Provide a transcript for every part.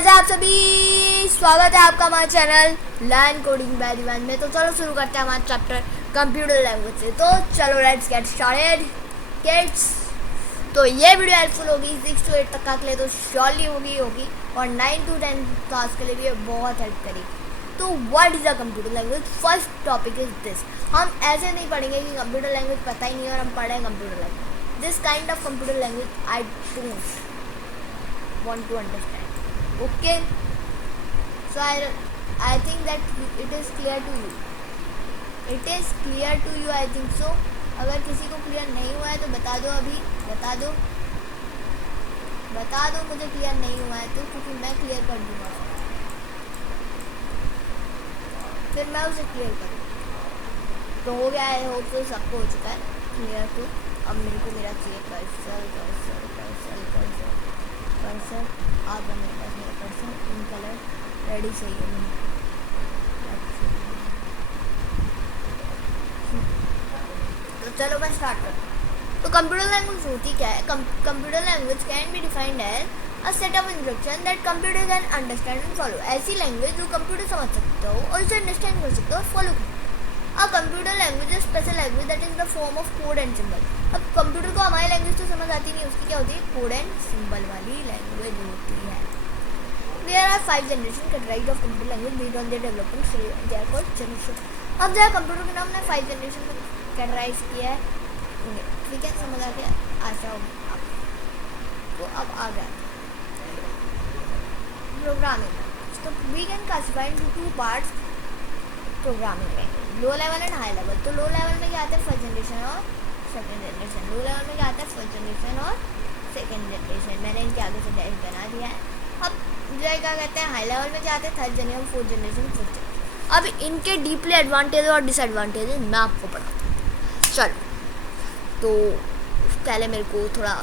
कैसे आप सभी, स्वागत है आपका हमारे चैनल लर्न कोडिंग बाय दीवान में। तो चलो शुरू करते हैं हमारा चैप्टर कंप्यूटर लैंग्वेज से। तो चलो लेट्स गेट स्टार्टेड किड्स। तो ये वीडियो हेल्पफुल होगी 6 से 8 तक का के लिए तो श्योरली होगी और 9 से 10 क्लास के लिए भी बहुत हेल्प करेगी। तो what is a computer language? First topic is this. हम ऐसे नहीं पढ़ेंगे कि कंप्यूटर लैंग्वेज पता ही नहीं है और हम पढ़ें computer language. This kind of computer language I don't want to understand. Okay, so I think that it is clear to you. It is clear to you, I think so. अगर किसी को clear नहीं हुआ है तो बता दो, अभी बता दो मुझे क्लियर नहीं हुआ है तो, क्योंकि मैं क्लियर कर दूंगा फिर मैं उसे क्लियर करूँ। तो हो गया है, होप तो सबको हो चुका है क्लियर। तो अब मेरे को मेरा चाहिए कर्सर आप मेरे पास मेरा कर्सर इन कलर रेडी चाहिए मुझे। तो चलो मैं स्टार्ट करता हूँ। तो कंप्यूटर लैंग्वेज होती क्या है? Computer language can be defined as a set of instruction that computer can understand and follow. ऐसी लैंग्वेज जो कंप्यूटर समझ सकता हो और उसे अंडरस्टैंड कर सकता हो और फॉलो कर। A computer language is special language that is the form of code and symbol. अब कंप्यूटर को हमारी लैंग्वेज तो समझ आती नहीं, उसकी क्या होती है? कोड एंड सिंबल वाली लैंग्वेज होती है। There are 5 generations categorized of computer language based on their development stage. They are called generation. अब जब कंप्यूटर के नाम ने 5 जनरेशन में कैटेगराइज किया है, ठीक है, समझ आ गया? आशा होगी आपको। अब आ गया प्रोग्रामिंग। तो we can classify into 2 parts programming में, low level and high level. तो लो लेवल में क्या आता है? फर्स्ट जनरेशन और सेकंड जनरेशन। लो लेवल में क्या आता है? फर्स्ट जनरेशन और सेकंड जनरेशन। मैंने इनके आगे से डैश बना दिया है। अब जो क्या कहते हैं हाई लेवल में क्या आता है? Third generation, fourth generation, fifth generation. अब इनके डीपली एडवांटेज और डिसएडवांटेज मैं आपको बताता हूँ। चलो तो पहले मेरे को थोड़ा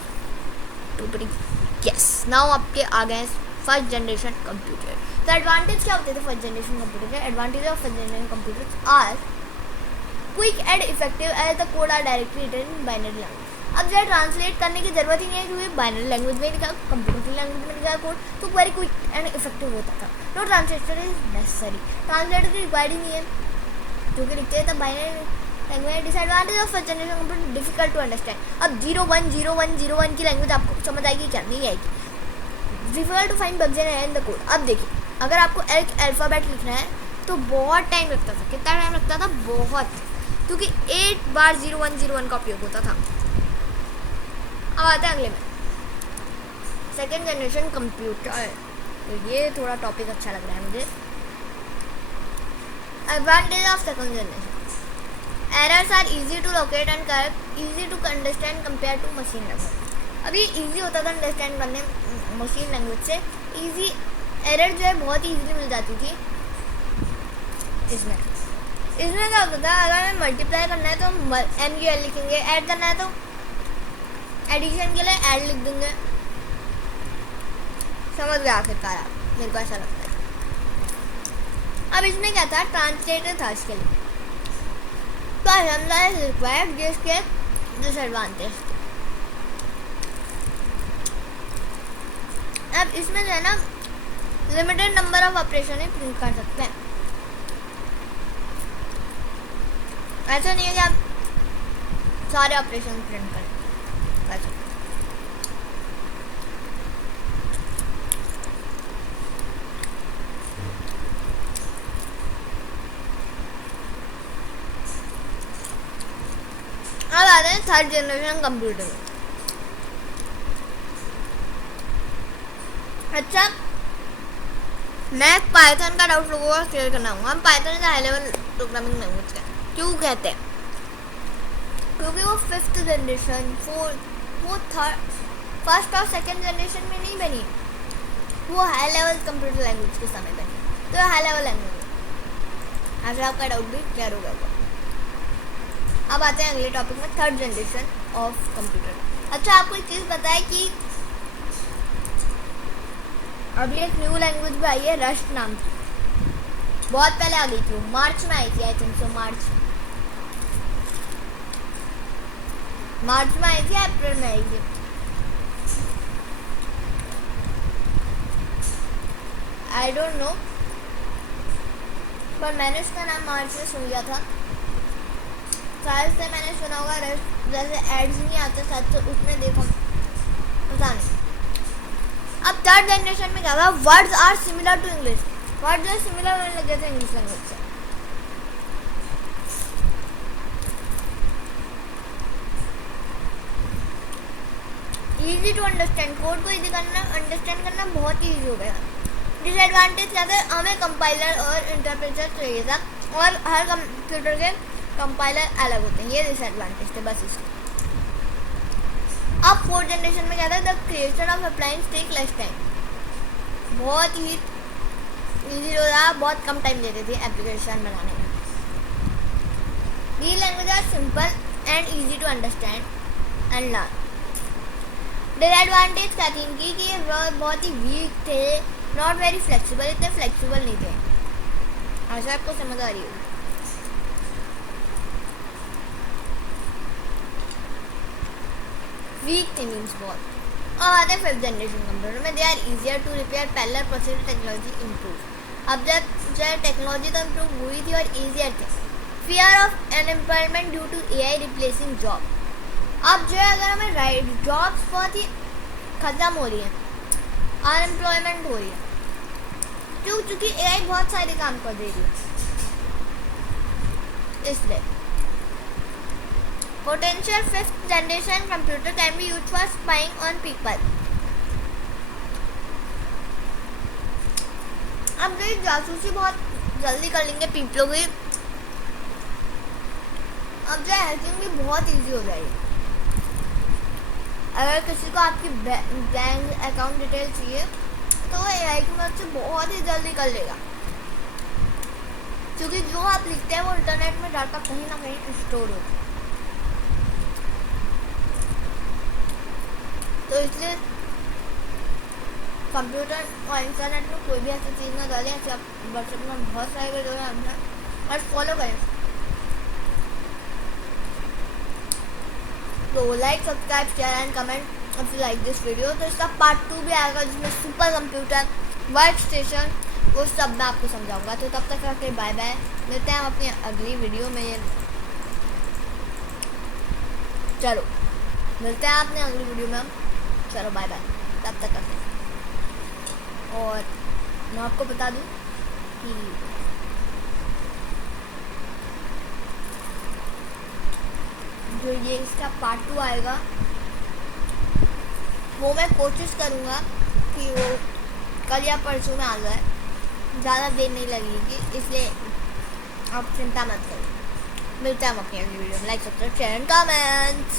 यस नाउ आपके आ गए फर्स्ट जनरेशन कंप्यूटर। तो एडवांटेज क्या होते थे फर्स्ट जनरेशन कंप्यूटर के? Advantage of first generation computer are quick and effective as the code are directly written in binary language. अब जो ट्रांसलेट करने की जरूरत ही नहीं है, क्योंकि बाइनरी लैंग्वेज में लिखा, कंप्यूटर की लैंग्वेज में लिखा कोड, तो वेरी क्विक एंड इफेक्टिव होता था। No translator is necessary, translator की रिक्वायर्ड ही नहीं है क्योंकि लिखते हैं तब binary language. Disadvantage of first generation computer difficult to understand. अब 010101 की लैंग्वेज आपको समझ आएगी क्या? नहीं आएगी। Difficult to find bugs in the code. अब देखिए, अगर आपको एक अल्फ़ाबेट लिखना है तो बहुत टाइम लगता था। कितना टाइम लगता था? बहुत, क्योंकि 8 बार 0101 का उपयोग होता था। अब आते हैं अगले में, सेकेंड जनरेशन कंप्यूटर। तो ये थोड़ा टॉपिक अच्छा लग रहा है मुझे। Advantage of second generation, errors are easy to locate and correct, easy to understand compare to machine language. अभी इजी होता था अंडरस्टैंड करने मशीन लैंग्वेज से। इजी एरर जो है बहुत ही ईजिली मिल जाती थी। इसमें क्या होता था? अगर हमें मल्टीप्लाई करना है तो हम MUL लिखेंगे, ऐड करना है तो एडिशन के लिए ऐड लिख देंगे। समझ गया आखिरकार आप? मेरे को ऐसा लगता है। अब इसमें क्या था? ट्रांसलेटर था इसके लिए, तो रिक्वायर्ड जिसके डिसएडवांटेज। अब इसमें जो है ना limited number of operation he print कर सकते हैं। ऐसा नहीं है कि आप सारे ऑपरेशन प्रिंट करें। अब आते हैं थर्ड जनरेशन कंप्यूटर में। अच्छा, मैं पाइथन का डाउट लोगों का क्लियर करना हूँ। हम पाइथन का हाई लेवल प्रोग्रामिंग लैंग्वेज है, क्यों कहते हैं? क्योंकि वो फिफ्थ जनरेशन, वो थर्ड, फर्स्ट और सेकंड जनरेशन में नहीं बनी, वो हाई लेवल कंप्यूटर लैंग्वेज के समय बनी। तो हाई लेवल लैंग्वेज। आज आपका डाउट भी क्लियर हो गया। अब आते हैं अगले टॉपिक में, थर्ड जनरेशन ऑफ कंप्यूटर। अच्छा, आपको एक चीज़ पता है कि अभी एक न्यू लैंग्वेज भी आई है, रस्ट नाम की। बहुत पहले आ गई थी, मार्च में आई थी, आई थिंक सो मार्च में आई थी, अप्रैल में आई थी। आई डोंट नो, पर मैंने उसका नाम मार्च में सुन लिया था, शायद से मैंने सुना होगा। जैसे एड्स नहीं आते शायद, तो उसमें देखो, पता नहीं। अब थर्ड जनरेशन में क्या हुआ, words are similar to English, word जो सिमिलर होने लगे थे इंग्लिश लैंग्वेज से। ईजी टू अंडरस्टैंड, कोड को ईजी करना, अंडरस्टैंड करना बहुत ही ईजी हो गया। डिसएडवांटेज क्या था, हमें कंपाइलर और इंटरप्रेटर चाहिए था, और हर कंप्यूटर के कंपाइलर अलग होते हैं, ये डिसएडवांटेज थे बस इसके। अब फोर्थ जनरेशन में क्या था, the creation of appliance take less time, बहुत ही ईजी हो रहा, बहुत कम टाइम लेते थे एप्लीकेशन बनाने में। These languages are simple and easy to understand and learn. Disadvantage क्या थी इनकी कि ये बहुत ही वीक थे, नॉट वेरी फ्लेक्सिबल, इतने फ्लेक्सिबल नहीं थे। आशा आपको समझ आ रही होगी। वीक थे मीन्स बहुत। और आते फिफ्थ जनरेशन कंप्यूटर में, they are easier to repair, parallel processor technology improve. अब जब टेक्नोलॉजी तो इम्प्रूव हुई थी और ईजियर थे। Fear of unemployment due to AI replacing job. अब जो है अगर हमें जॉब्स बहुत ही ख़त्म हो रही है, अनएम्प्लॉयमेंट हो रही है, क्योंकि AI बहुत सारे काम कर दे रही है, इसलिए। Potential fifth generation computer can be use for spying on people. अब ये जासूसी बहुत जल्दी कर लेंगे पीपलों की, अब जो हैकिंग भी बहुत इजी हो जाएगी। अगर किसी को आपकी बैंक अकाउंट डिटेल चाहिए तो वो AI की मदद से बहुत ही जल्दी कर लेगा, क्योंकि जो आप लिखते हैं वो इंटरनेट में डाटा कहीं ना कहीं स्टोर होता है। तो इसलिए कंप्यूटर और इंटरनेट में कोई भी ऐसी चीज़ ना डालें। ऐसे आप व्हाट्सएप में बहुत सारे वीडियो हैं अपना, और फॉलो करें। तो like, subscribe, share and comment if you like this video. तो इसका पार्ट 2 भी आएगा जिसमें सुपर कंप्यूटर, वर्क स्टेशन, वो सब मैं आपको समझाऊंगा। तो तब तक करके बाय बाय, मिलते हैं हम अपनी अगली वीडियो में। चलो मिलते हैं अपने अगली वीडियो में हम। चलो बाय बाय, तब तक करते हैं। और मैं आपको बता दूं कि जो ये इसका पार्ट 2 आएगा वो मैं कोशिश करूँगा कि वो कल या परसों में आ जाए, ज़्यादा देर नहीं लगेगी, इसलिए आप चिंता मत करो। मिलते हैं हम अपनी अगली वीडियो में। Like, subscribe, share and comment.